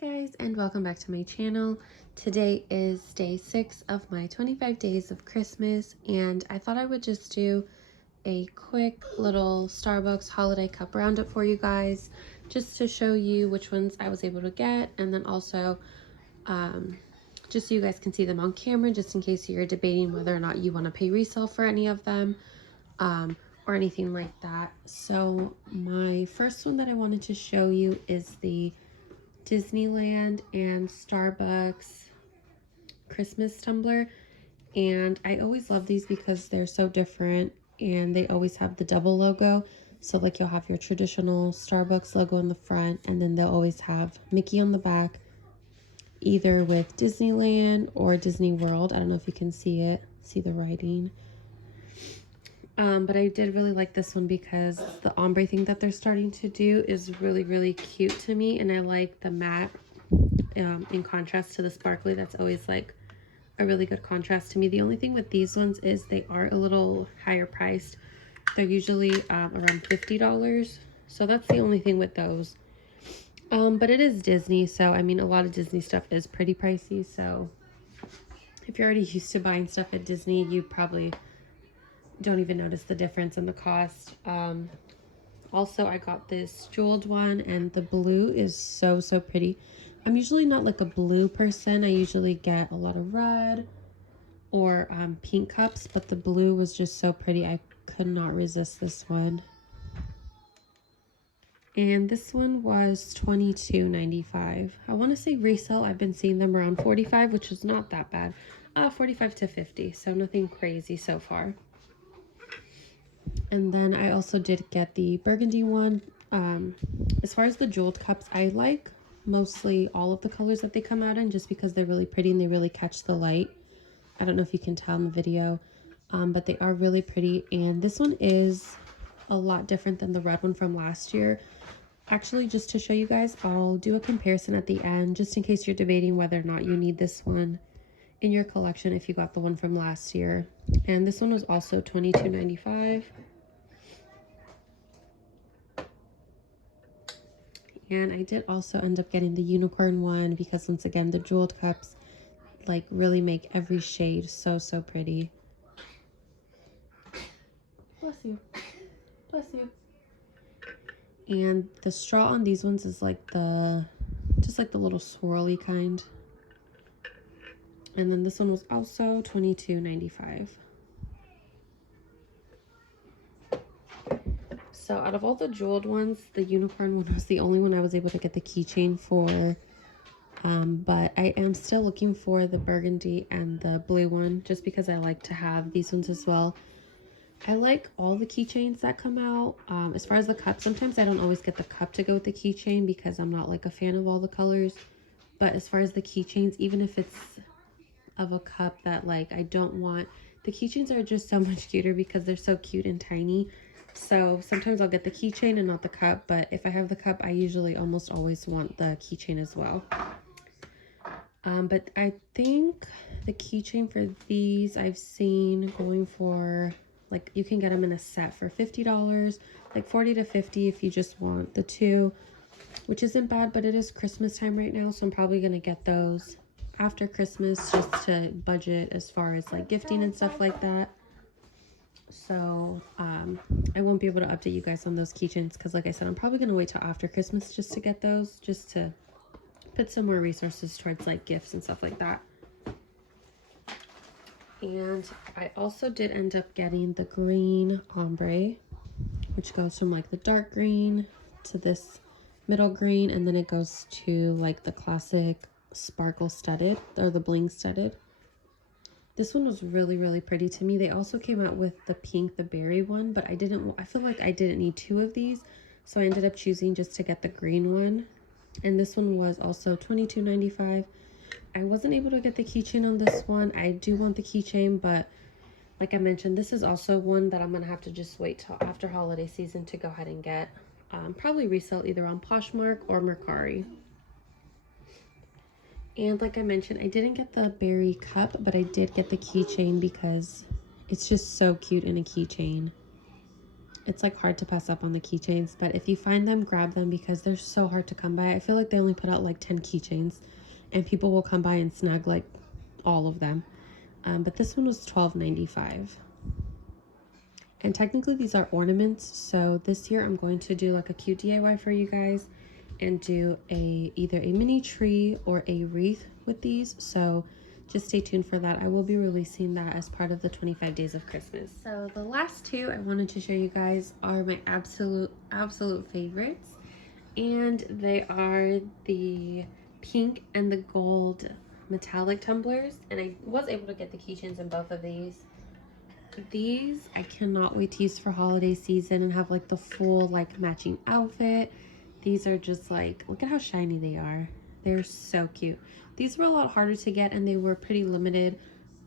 Guys, and welcome back to my channel. Today is day 6 of my 25 days of Christmas, and I thought I would just do a quick little Starbucks holiday cup roundup for you guys, just to show you which ones I was able to get, and then also just so you guys can see them on camera, just in case you're debating whether or not you want to pay resale for any of them or anything like that. So my first one that I wanted to show you is the Disneyland and Starbucks Christmas tumbler, and I always love these because they're so different and they always have the double logo. So like you'll have your traditional Starbucks logo in the front, and then they'll always have Mickey on the back, either with Disneyland or Disney World. I don't know if you can see the writing. But I did really like this one because the ombre thing that they're starting to do is really cute to me, and I like the matte in contrast to the sparkly. That's always like a really good contrast to me. The only thing with these ones is they are a little higher priced. They're usually around $50, so that's the only thing with those. But it is Disney, so I mean a lot of Disney stuff is pretty pricey, so if you're already used to buying stuff at Disney, you probably don't even notice the difference in the cost. Also, I got this jeweled one, and the blue is so pretty. I'm usually not like a blue person. I usually get a lot of red or pink cups, but the blue was just so pretty. I could not resist this one. And this one was $22.95. I want to say resale, I've been seeing them around $45, which is not that bad. $45 to $50, so nothing crazy so far. And then I also did get the burgundy one. As far as the jeweled cups, I like mostly all of the colors that they come out in, just because they're really pretty and they really catch the light. I don't know if you can tell in the video, but they are really pretty. And this one is a lot different than the red one from last year. Actually, just to show you guys, I'll do a comparison at the end, just in case you're debating whether or not you need this one in your collection if you got the one from last year. And this one was also $22.95. And I did also end up getting the unicorn one because, once again, the jeweled cups like really make every shade so pretty. Bless you. Bless you. And the straw on these ones is like just like the little swirly kind. And then this one was also $22.95. So out of all the jeweled ones, the unicorn one was the only one I was able to get the keychain for. But I am still looking for the burgundy and the blue one, just because I like to have these ones as well. I like all the keychains that come out. As far as the cup, sometimes I don't always get the cup to go with the keychain because I'm not like a fan of all the colors. But as far as the keychains, even if it's of a cup that like I don't want, the keychains are just so much cuter because they're so cute and tiny. So sometimes I'll get the keychain and not the cup, but if I have the cup, I usually almost always want the keychain as well. But I think the keychain for these I've seen going for, like, you can get them in a set for $50, like $40 to $50 if you just want the two, which isn't bad, but it is Christmas time right now, so I'm probably gonna get those after Christmas just to budget as far as like gifting and stuff like that. So I won't be able to update you guys on those keychains because, like I said, I'm probably going to wait till after Christmas just to get those, just to put some more resources towards like gifts and stuff like that. And I also did end up getting the green ombre, which goes from like the dark green to this middle green, and then it goes to like the classic sparkle studded, or the bling studded. This one was really pretty to me. They also came out with the pink, the berry one, but I feel like I didn't need two of these, so I ended up choosing just to get the green one. And this one was also $22.95. I wasn't able to get the keychain on this one. I do want the keychain, but like I mentioned, this is also one that I'm gonna have to just wait till after holiday season to go ahead and get. Probably resell either on Poshmark or Mercari. And like I mentioned, I didn't get the berry cup, but I did get the keychain because it's just so cute in a keychain. It's like hard to pass up on the keychains, but if you find them, grab them because they're so hard to come by. I feel like they only put out like 10 keychains and people will come by and snag like all of them. But this one was $12.95. And technically these are ornaments, so this year I'm going to do like a cute DIY for you guys and do either a mini tree or a wreath with these. So just stay tuned for that. I will be releasing that as part of the 25 days of Christmas. So the last two I wanted to show you guys are my absolute favorites, and they are the pink and the gold metallic tumblers, and I was able to get the keychains in both of these. These I cannot wait to use for holiday season and have like the full like matching outfit. These are just like, look at how shiny they are. They're so cute. These were a lot harder to get and they were pretty limited.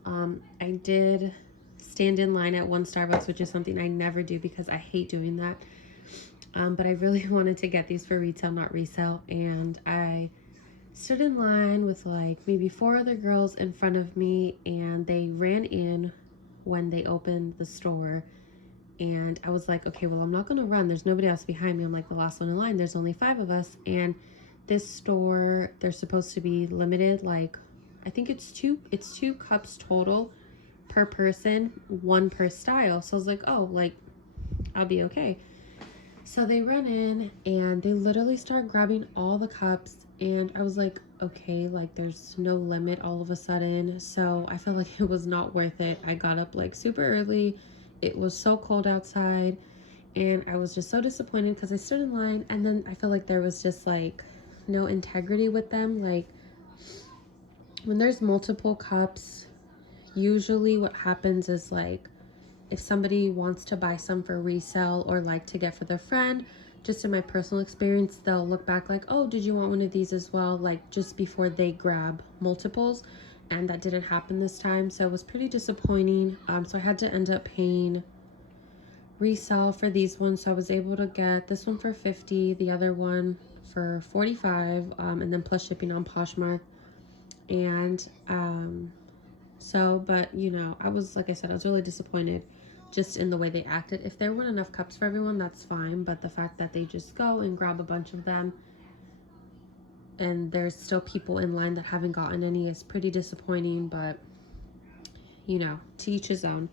I did stand in line at one Starbucks, which is something I never do because I hate doing that. But I really wanted to get these for retail, not resale, and I stood in line with like maybe 4 other girls in front of me, and they ran in when they opened the store, and I was like, okay, well, I'm not gonna run, there's nobody else behind me, I'm like the last one in line, there's only 5 of us, and this store, they're supposed to be limited, like I think it's two cups total per person, 1 per style. So I was like, oh, like I'll be okay. So they run in and they literally start grabbing all the cups, and I was like, okay, like there's no limit all of a sudden. So I felt like it was not worth it. I got up like super early. It was so cold outside and I was just so disappointed because I stood in line, and then I feel like there was just like no integrity with them. Like when there's multiple cups, usually what happens is like if somebody wants to buy some for resale or like to get for their friend, just in my personal experience, they'll look back like, oh, did you want one of these as well? Like just before they grab multiples. And that didn't happen this time. So it was pretty disappointing. So I had to end up paying resell for these ones. So I was able to get this one for $50, the other one for $45, and then plus shipping on Poshmark. And but you know, I was, like I said, I was really disappointed just in the way they acted. If there weren't enough cups for everyone, that's fine, but the fact that they just go and grab a bunch of them and there's still people in line that haven't gotten any is pretty disappointing, but you know, to each his own.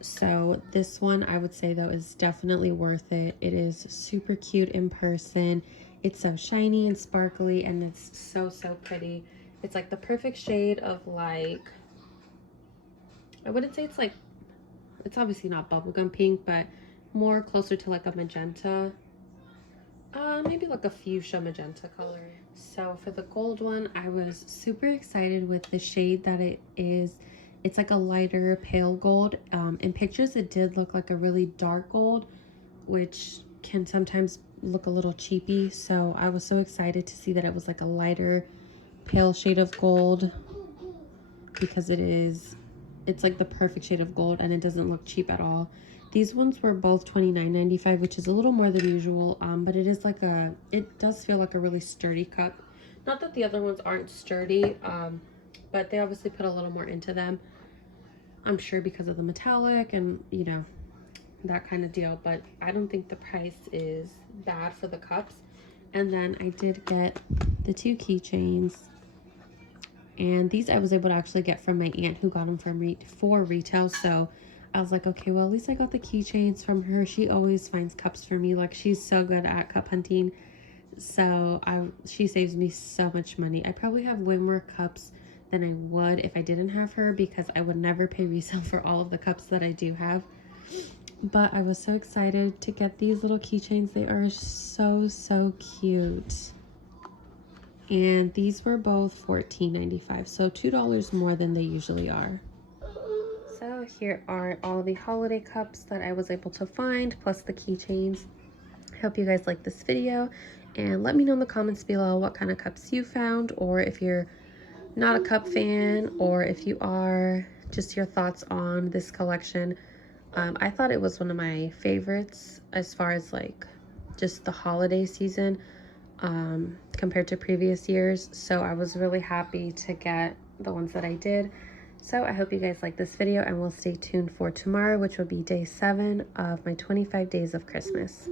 So this one I would say though is definitely worth it. It is super cute in person. It's so shiny and sparkly and it's so pretty. It's like the perfect shade of like, I wouldn't say it's like, it's obviously not bubblegum pink, but more closer to like a magenta, maybe like a fuchsia magenta color. So for the gold one, I was super excited with the shade that it is. It's like a lighter pale gold. In pictures it did look like a really dark gold, which can sometimes look a little cheapy, so I was so excited to see that it was like a lighter pale shade of gold, because it's like the perfect shade of gold and it doesn't look cheap at all. These ones were both $29.95, which is a little more than usual, but it is like it does feel like a really sturdy cup. Not that the other ones aren't sturdy, but they obviously put a little more into them, I'm sure because of the metallic and you know, that kind of deal. But I don't think the price is bad for the cups. And then I did get the 2 keychains. And these I was able to actually get from my aunt who got them for retail. So I was like, okay, well, at least I got the keychains from her. She always finds cups for me. Like, she's so good at cup hunting. So she saves me so much money. I probably have way more cups than I would if I didn't have her, because I would never pay resale for all of the cups that I do have. But I was so excited to get these little keychains. They are so cute. And these were both $14.95, so $2 more than they usually are. So here are all the holiday cups that I was able to find, plus the keychains. I hope you guys like this video, and let me know in the comments below what kind of cups you found, or if you're not a cup fan, or if you are, just your thoughts on this collection. I thought it was one of my favorites as far as like just the holiday season, compared to previous years. So I was really happy to get the ones that I did. So I hope you guys like this video, and we'll stay tuned for tomorrow, which will be day 7 of my 25 days of Christmas.